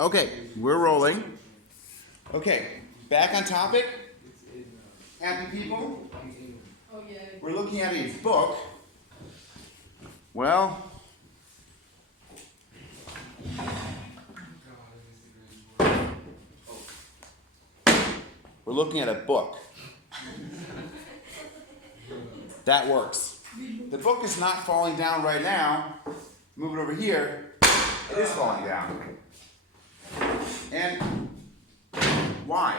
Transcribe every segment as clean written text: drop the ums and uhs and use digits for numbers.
Okay, we're rolling. Okay, back on topic. Happy people? Oh, yeah. We're looking at a book. Well, we're looking at a book. That works. The book is not falling down right now. Move it over here. It is falling down. And why?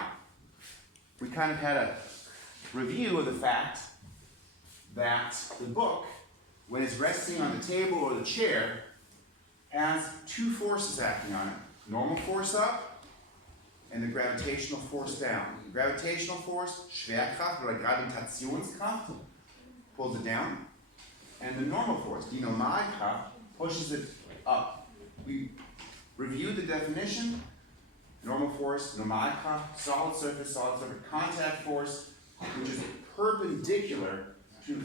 We kind of had a review of the fact that the book, when it's resting on the table or the chair, has two forces acting on it. Normal force up and the gravitational force down. The gravitational force, Schwerkraft or Gravitationskraft, pulls it down. And the normal force, die Normalkraft, pushes it up. We reviewed the definition. Normal force, Normalkraft, solid surface contact force, which is perpendicular to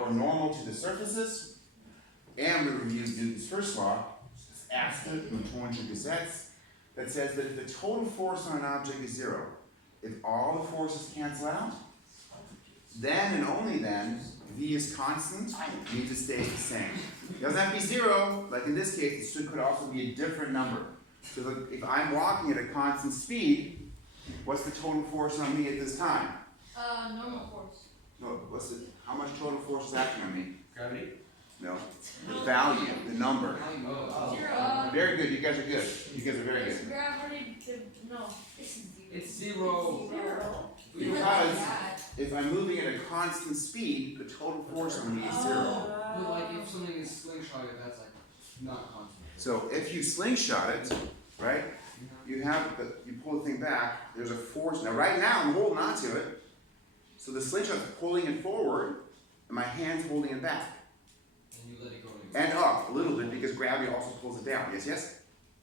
or normal to the surfaces. And we reviewed Newton's first law, das erste Newtonsche Gesetz, that says that if the total force on an object is zero, if all the forces cancel out, then and only then, V is constant, needs to stay the same. It doesn't have to be zero, like in this case, it could also be a different number. So if I'm walking at a constant speed, what's the total force on me at this time? Normal force. No, how much total force is acting on me? Gravity? No, the value, the number. Zero. Very good, you guys are good. You guys are very It's good. gravity to, no, It's zero. Zero. Because if I'm moving at a constant speed, the total force on me is zero. But like if something is slingshotted, that's like not constant. So if you slingshot it, right, you pull the thing back, there's a force. Now right now I'm holding onto it, so the slingshot is pulling it forward, and my hand's holding it back. And you let it go. And up a little bit because gravity also pulls it down. Yes, yes?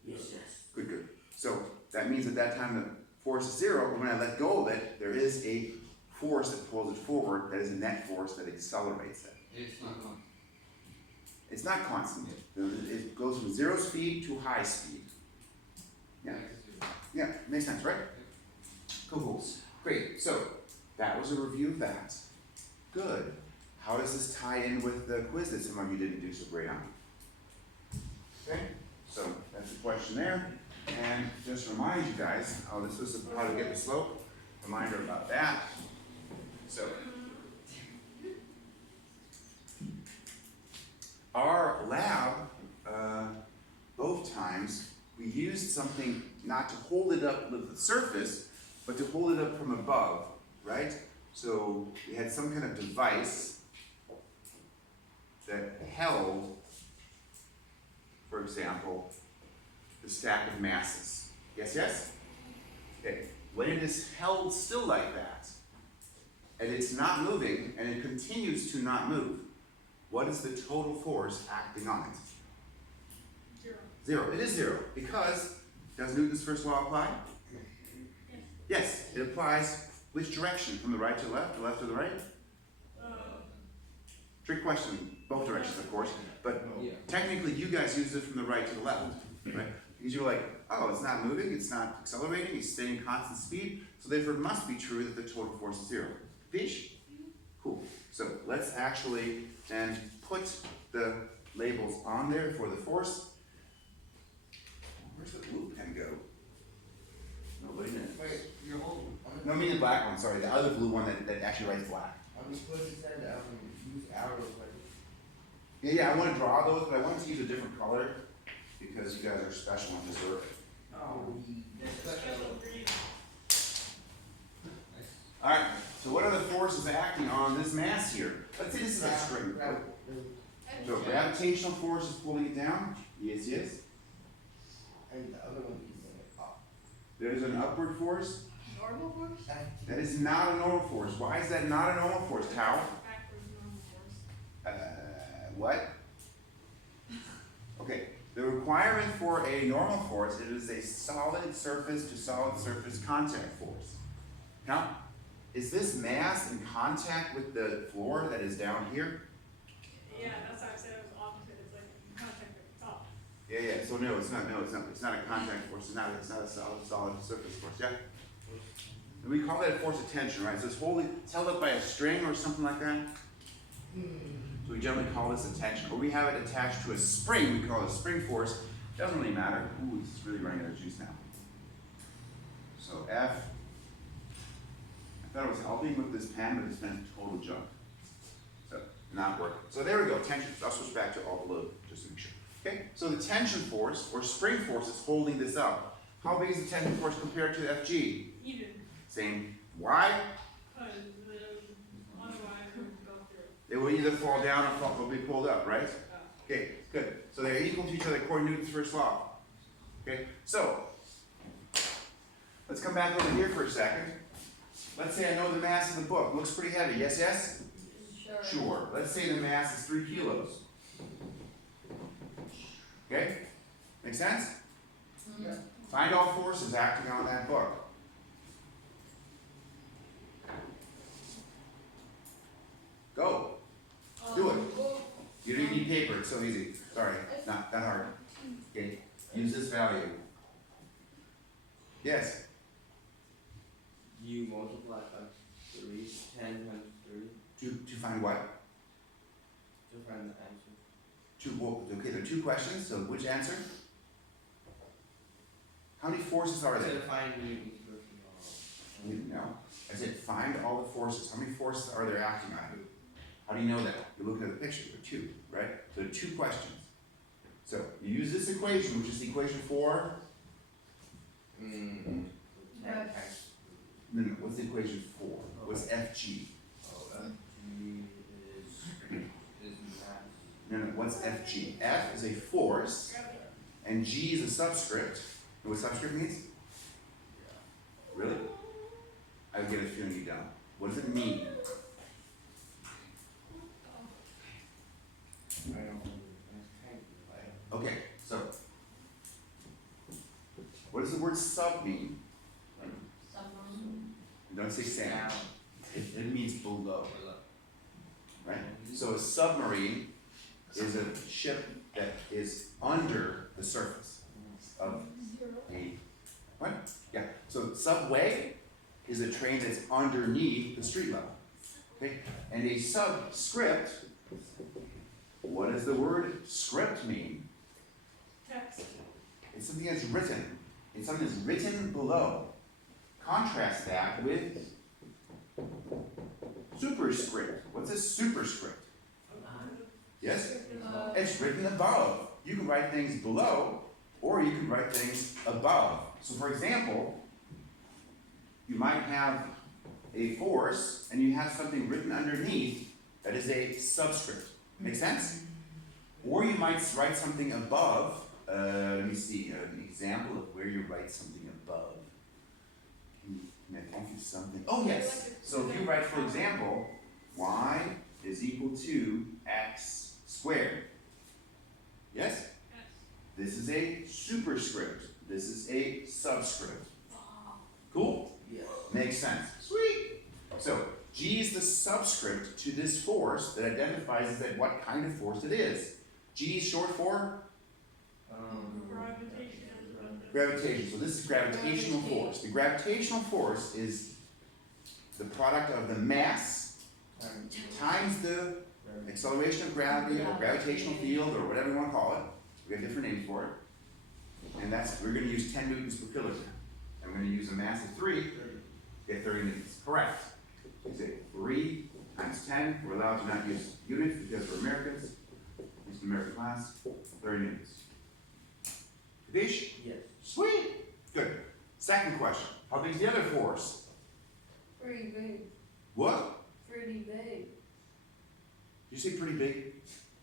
Yes, yes. Good, good. So that means at that time the force is zero, but when I let go of it, there is a force that pulls it forward, that is a net force that accelerates it. It's not constant. It's not constant. It goes from zero speed to high speed. Yeah, yeah, makes sense, right? Cool, cool. Great, so that was a review of that. Good. How does this tie in with the quiz that some of you didn't do so great on? Okay, so that's the question there. And just to remind you guys, this was how to get the slope. Reminder about that. So, our lab, both times, we used something not to hold it up with the surface, but to hold it up from above, right? So we had some kind of device that held, for example, the stack of masses. Yes, yes? Okay. When it is held still like that, and it's not moving, and it continues to not move, what is the total force acting on it? Zero. Zero. It is zero, because does Newton's first law apply? Yes, it applies which direction? From the right to the left to the right? Trick question, both directions of course, but technically you guys use it from the right to the left, right? Because you're like, oh, it's not moving, it's not accelerating, it's staying constant speed, so therefore it must be true that the total force is zero. Fish? Cool. So let's actually then put the labels on there for the force. Where's the blue pen go? Nobody knows. Wait, you're holding. No, I mean the black one, sorry, the other blue one that actually writes black. Are we supposed to send use arrows like Yeah, I want to draw those, but I wanted to use a different color because you guys are special and deserve it. Alright, so what are the forces acting on this mass here? Let's say this is a string. So gravitational force is pulling it down. Yes, yes. And the other one is up. There's an upward force. Normal force? That is not a normal force. Why is that not a normal force, Tao? Backwards normal force. What? Okay, the requirement for a normal force, it is a solid surface to solid surface contact force. Now, is this mass in contact with the floor that is down here? Yeah, that's why I said it was opposite. It's like contact at the top. Yeah, yeah, so no, it's not a contact force, it's not a solid surface force, yeah? And we call that a force of tension, right? So it's held up by a string or something like that. So we generally call this a tension, or we have it attached to a spring, we call it a spring force. Doesn't really matter. Ooh, it's really running out of juice now. So F, I thought it was helping with this pen, but it's been total junk. So, not working. So there we go, tension. I'll switch back to all below, just to make sure. Okay, so the tension force, or spring force, is holding this up. How big is the tension force compared to FG? Even, Same. Why? cause, otherwise it would go through. They will either fall down or be pulled up, right? Okay, good. So they're equal to each other according to Newton's first law. Okay, so let's come back over here for a second. Let's say I know the mass of the book. Looks pretty heavy. Yes, yes? Sure. Sure. Let's say the mass is 3 kilos. Okay? Make sense? Mm. Find all forces acting on that book. Go. Do it. Well, You don't need paper. It's so easy. Sorry. Not that hard. Okay. Use this value. Yes. You multiply by 3, 10 times 3 To find what? to find the answer. Okay, there are two questions. So which answer? How many forces are there? To find Newton's first law. No. I said find all the forces. How many forces are there acting on you? How do you know that? You're looking at the picture. There are two, right? So there are two questions. So you use this equation, which is the equation for. 10 Right. times No, no. What's the equation for? What's FG? G is mass. No, no. What's FG? F is a force, and G is a subscript. You know what subscript means? Really? I get a feeling you don't. What does it mean? I don't know. That's kind of like. Okay, so what does the word sub mean? someone, Don't say sand. Down. It means below, right? So a submarine is a ship that is under the surface of a, what? Yeah, so subway is a train that's underneath the street level, okay? And a subscript, what does the word script mean? text, It's something that's written. It's something that's written below. Contrast that with superscript. What's a superscript? Yes? It's written above. You can write things below, or you can write things above. So for example, you might have a force, and you have something written underneath that is a subscript. Make sense? Or you might write something above. Let me see an example of where you write something above. Can you think of something? Oh yes. So if you write, for example, y is equal to x squared. Yes? This is a superscript. This is a subscript. Cool? Yeah. Makes sense. Sweet. So G is the subscript to this force that identifies that what kind of force it is. G is short for gravitation. gravitation. So this is gravitational force. The gravitational force is the product of the mass times the acceleration of gravity or gravitational field or whatever you want to call it. We got different names for it. And we're going to use 10 newtons per kilogram. And we're going to use a mass of 3, get 30 newtons. Correct. So you say 3 times 10. We're allowed to not use units because we're Americans. Use the American class. 30 newtons. Kapish? Yes. Sweet. Good. Second question. How big is the other force? Pretty big, What? pretty big. Did you say pretty big?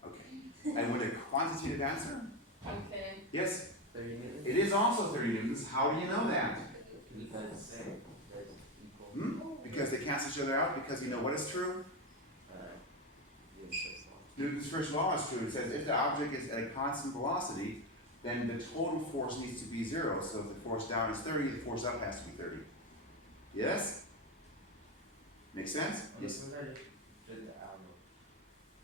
Okay. And with a quantitative answer? Okay. Yes. 30 minutes? It is also 30 newtons. How do you know that? Because it's the same. That's equal. Hmm? Because they cancel each other out? Because you know what is true? Yes, that's all. Newton's first law is true. It says if the object is at a constant velocity, then the total force needs to be 0. So if the force down is 30, the force up has to be 30. Yes? Make sense? Yes. Sometimes I just did the arrow.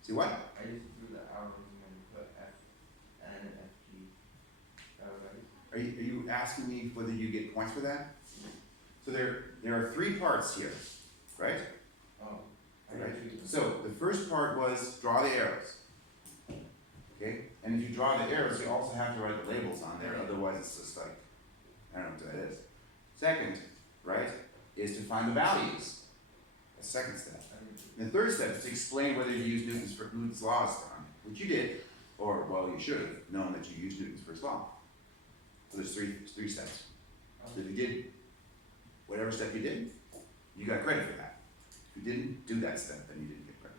See what? I just drew the arrows and then put F and FG. Are you asking me whether you get points for that? So there are 3 parts here, right? Oh. Right. So the first part was draw the arrows. Okay? And if you draw the arrows, you also have to write the labels on there, otherwise it's just like, I don't know what that is. Second, right, is to find the values. The second step. And the third step is to explain whether you use Newton's laws on it, which you did, or well, you should have known that you used Newton's first law. So there's three steps. So if you did whatever step you did, you got credit for that. If you didn't do that step, then you didn't get credit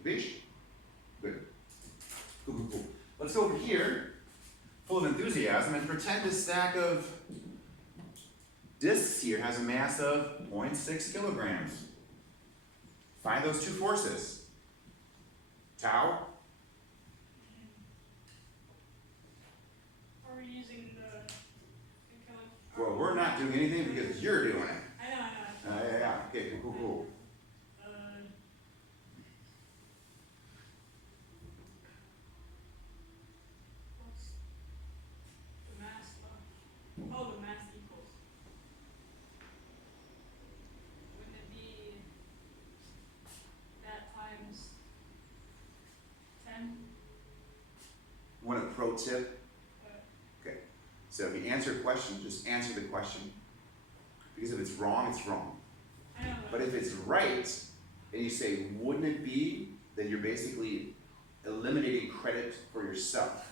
for that. Capiche? Good. Cool. Let's go over here, full of enthusiasm, and pretend this stack of discs here has a mass of 0.6 kilograms. Find those 2 forces. Tau. Are we using the Well, we're not doing anything because you're doing it. I know. Yeah. Okay, cool. What's the mass of? Oh, the mass equals. Wouldn't it be that times 10? Want a pro tip? Uh, Okay. So if you answer a question, just answer the question. Because if it's wrong, it's wrong. I know. But if it's right, and you say, wouldn't it be, then you're basically eliminating credit for yourself.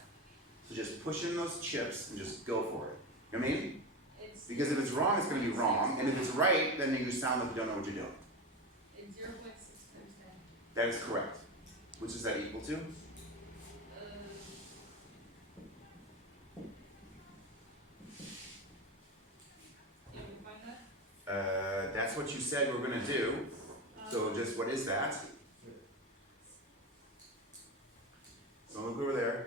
So just push in those chips and just go for it. You know what I mean? It's Because if it's wrong, it's going to be wrong. And if it's right, then you sound like you don't know what you're doing. it's 0.6 times 10. That is correct. Which is that equal to? Yeah, we find that. That's what you said we're going to do. So just, what is that? So look over there.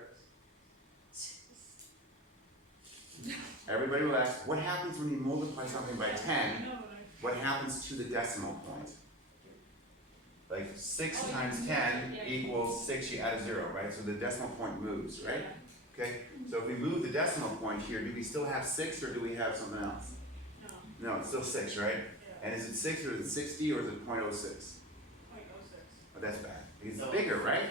Everybody relax. What happens when you multiply something by 10? I know, What happens to the decimal point? Like 6 Oh, times yeah. 10 Yeah. equals 6, you add a 0, right? So the decimal point moves, right? Okay, so if we move the decimal point here, do we still have 6 or do we have something else? No. No, it's still 6, right? Yeah. And is it 6 or is it 60 or is it 0.06? 0.06. Oh, that's bad. Because it's bigger, right?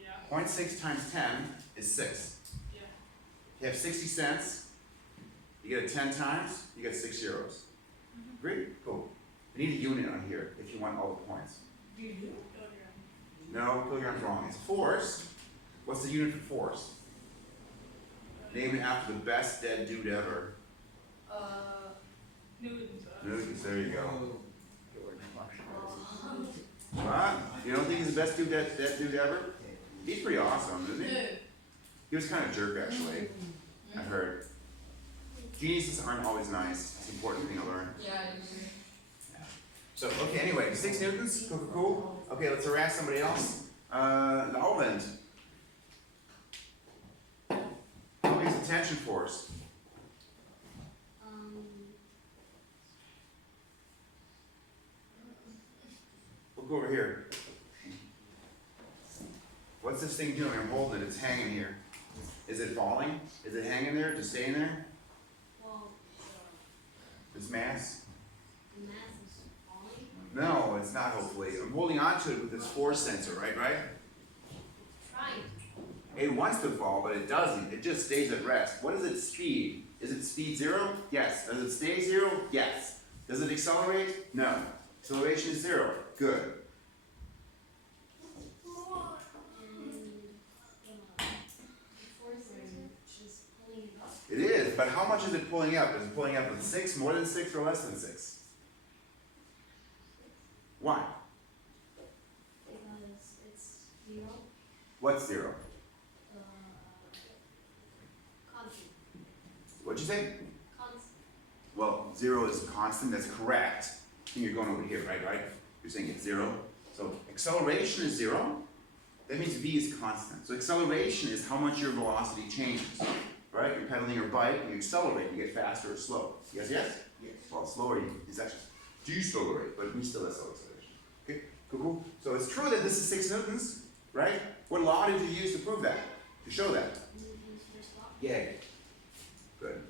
Yeah. 0.6 times 10 is 6. Yeah. You have 60 cents, you get it 10 times, you get 6 zeros. Great, cool. You need a unit on here if you want all the points. Do you do? No, kilogram's wrong. It's force. What's the unit for force? Name it after the best dead dude ever. Newton's. Newton's, there you go. Oh. What? You don't think he's the best dude dead dude ever? He's pretty awesome, isn't he? He was kind of a jerk, actually. I heard. Geniuses aren't always nice. It's an important thing to learn. Yeah, I agree. So, okay, anyway, 6 newtons, cool. Okay, let's harass somebody else. Alvin. What is the tension force? Look over here. What's this thing doing? I'm holding it, it's hanging here. Is it falling? Is it hanging there, just staying there? Well, This mass? the mass is falling. No, it's not, hopefully. I'm holding on to it with this force sensor, right? Trying. It wants to fall, but it doesn't. It just stays at rest. What is its speed? Is it speed 0? Yes. Does it stay 0? Yes. Does it accelerate? No. Acceleration is 0. Good. The force is just pulling it up. It is, but how much is it pulling up? Is it pulling up with 6, more than 6, or less than 6? Why? Because it's 0. What's 0? Constant. What'd you say? Constant. Well, 0 is constant, that's correct. I think you're going over here, right? You're saying it's 0. So acceleration is 0. That means v is constant. So acceleration is how much your velocity changes, right? You're pedaling your bike, and you accelerate, you get faster or slow. Yes? Yes. Well, slower is actually decelerate, but we still have slow acceleration. Okay, cool. So it's true that this is 6 newtons, right? What law did you use to prove that? to show that. Newton's first law. Yay. Good.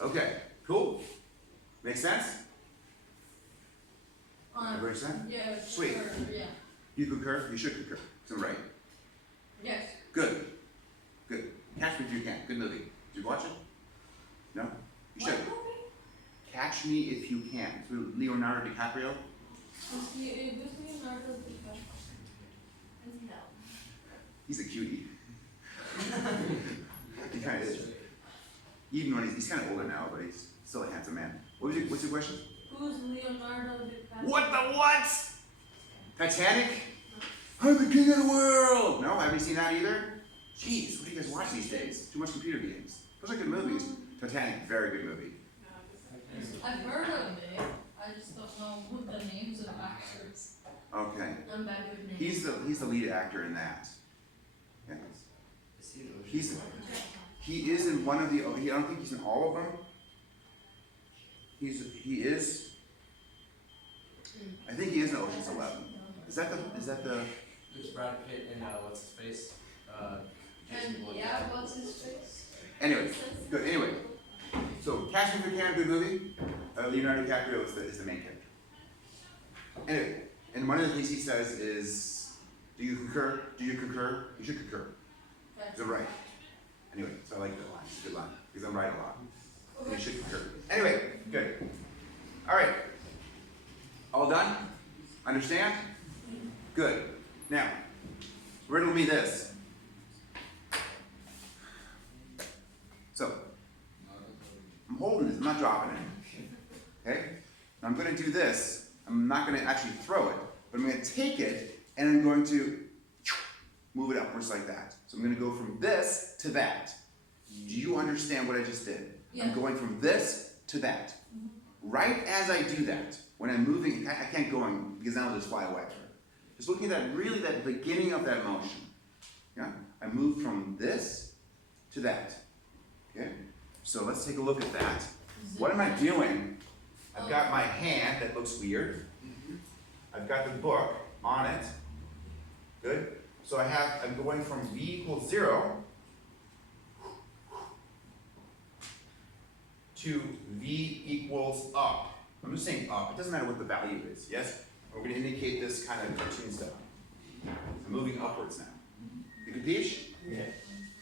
Okay, cool. Makes sense? Everybody understand? Yeah. Sweet. Sure, yeah. You concur? You should concur. It's right. Yes. Good. Good. Catch Me If You Can. Good movie. Did you watch it? No? You should. What movie? Catch Me If You Can. It's with Leonardo DiCaprio. Who's Leonardo DiCaprio? No. He's a cutie. He kind of is. Even when he's kind of older now, but he's still a handsome man. What's your question? Who's Leonardo DiCaprio? What the what? Titanic? I'm the king of the world! No, haven't you seen that either? Jeez, what do you guys watch these days? Too much computer games. Those are good movies. Titanic, very good movie. I've heard of it. I just don't know who the names of actors. Okay. I'm bad with names. He's the lead actor in that. Yeah. Is he the He is in one of the. I don't think he's in all of them. He is. I think he is in Ocean's 11. Is that the? It's Brad Pitt and what's his face? Jason And Bourne. yeah, what's his face? Anyway, good. Anyway, so Catch Me If You Can, good movie. Leonardo DiCaprio is the main character. Anyway, and one of the things he says is, "Do you concur? Do you concur? You should concur." Is that right? Anyway, so I like that line. It's a good line because I'm right a lot. And you should concur. Anyway, good. All right. All done? Understand? Good. Now, riddle me this. So, I'm holding this. I'm not dropping it. Okay? Now I'm going to do this. I'm not going to actually throw it, but I'm going to take it and I'm going to move it upwards like that. So I'm going to go from this to that. Do you understand what I just did? Yeah. I'm going from this to that. Right as I do that, when I'm moving, I can't go on because then I'll just fly away. Just looking at that, really that beginning of that motion. Yeah? I move from this to that. Okay? So let's take a look at that. What am I doing? I've got my hand that looks weird. I've got the book on it. Good. So I'm going from v equals 0 to v equals up. I'm just saying up. It doesn't matter what the value is. Yes? We're going to indicate this kind of cartoon stuff. I'm moving upwards now. You capiche? Yeah.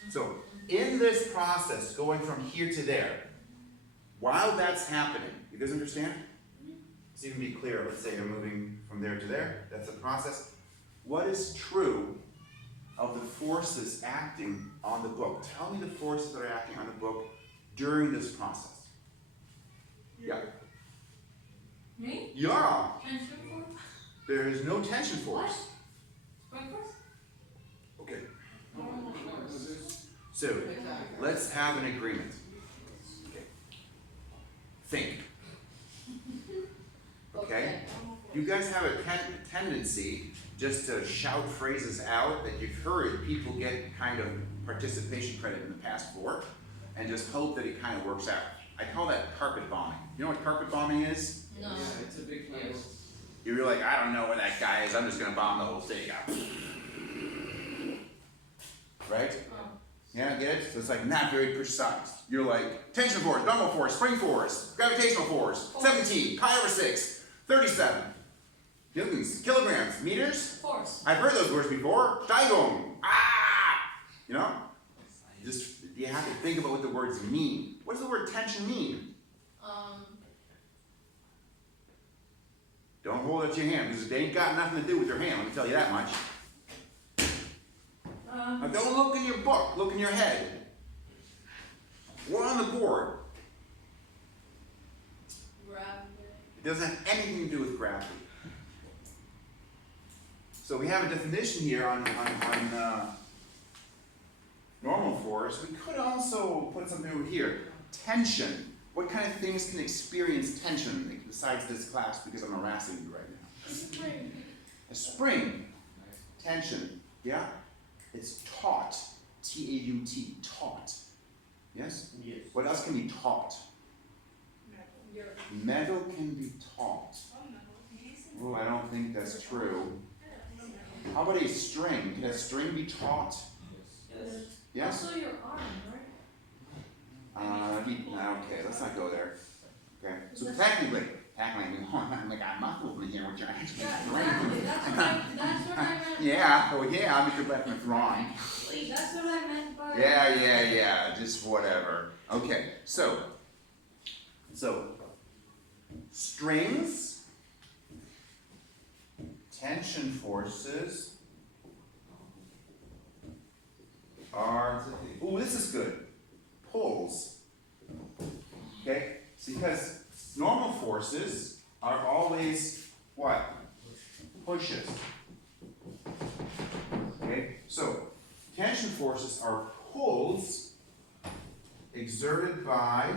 So in this process, going from here to there, while that's happening, you guys understand? Let's even be clear. Let's say I'm moving from there to there. That's the process. What is true of the forces acting on the book? Tell me the forces that are acting on the book during this process. Yeah. Me? Yeah. Tension force? There is no tension force. Spring force? Okay. Normal No, force. there's- So let's have an agreement. Okay. Think. Okay? You guys have a tendency just to shout phrases out that you've heard people get kind of participation credit in the past for, and just hope that it kind of works out. I call that carpet bombing. You know what carpet bombing is? No. Yeah, it's a big deal. You're like, I don't know where that guy is, I'm just gonna bomb the whole city out. Right? Oh. Yeah, get it? So it's like not very precise. You're like, tension force, normal force, spring force, gravitational force, 17, pi over 6, 37. Newtons, kilograms, meters? Force. I've heard those words before. Steigung. Ah! You know? You have to think about what the words mean. What does the word tension mean? Don't hold it to your hand, because it ain't got nothing to do with your hand, let me tell you that much. Now don't look in your book, look in your head. We're on the board. Gravity. It doesn't have anything to do with gravity. So we have a definition here on normal force. We could also put something over here. Tension. What kind of things can experience tension besides this class, because I'm harassing you right now? Spring. A spring. Tension. Yeah? It's taut. T-A-U-T. Taut. Yes? Yes. What else can be taut? Your Metal can be taut. oh no. Can you say Oh, I don't think that's true. How about a string? Can a string be taut? Yes. Yes? Also your arm, right? Okay, let's not go there. Okay, so technically, I got muscles in here, which are actually Exactly, that's what I meant. Yeah, oh yeah, Mr. Beckman's wrong. That's what I meant by. Yeah, just whatever. Okay, so strings, tension forces are, ooh, this is good, pulls. Okay, it's because normal forces are always what? Pushes. Okay, so tension forces are pulls exerted by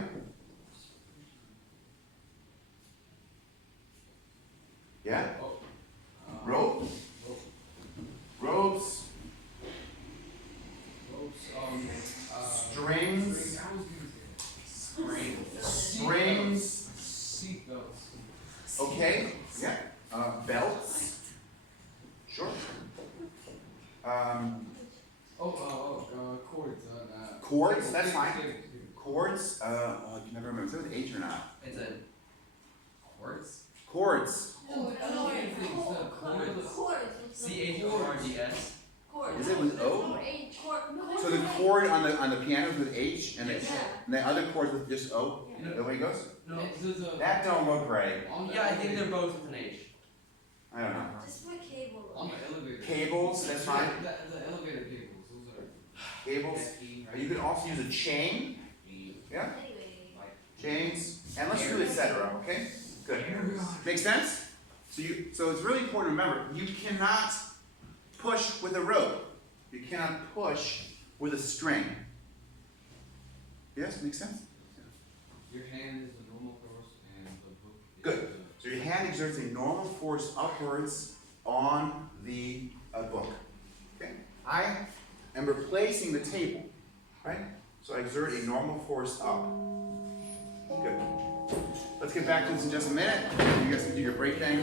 rope, ropes, strings, Seatbelts. okay, belts, sure. Cords. Cords, that's fine. Cords, I can never remember, is that with H or not? It's a quartz. Chords, Oh, no, wait. Cords. CHORDS. is it with O? No, So the chord on the piano is with H and Yes. the other chord's with just O? No. The way it goes? No. That don't look right. Yeah, I think they're both with an H. I don't know. Just my cable. On the elevator. Cables, that's fine. The elevator cables, those are. Cables. You could also use a chain. Yeah, Anyway. chains, and let's do etc. Okay, good. Makes sense? So it's really important to remember you cannot push with a rope. You cannot push with a string. Yes, makes sense. Your hand is the normal force and the book is Good. So your hand exerts a normal force upwards on the book. Okay? I am replacing the table, right? So I exert a normal force up. Good. Let's get back to this in just a minute. You guys can do your breakdown.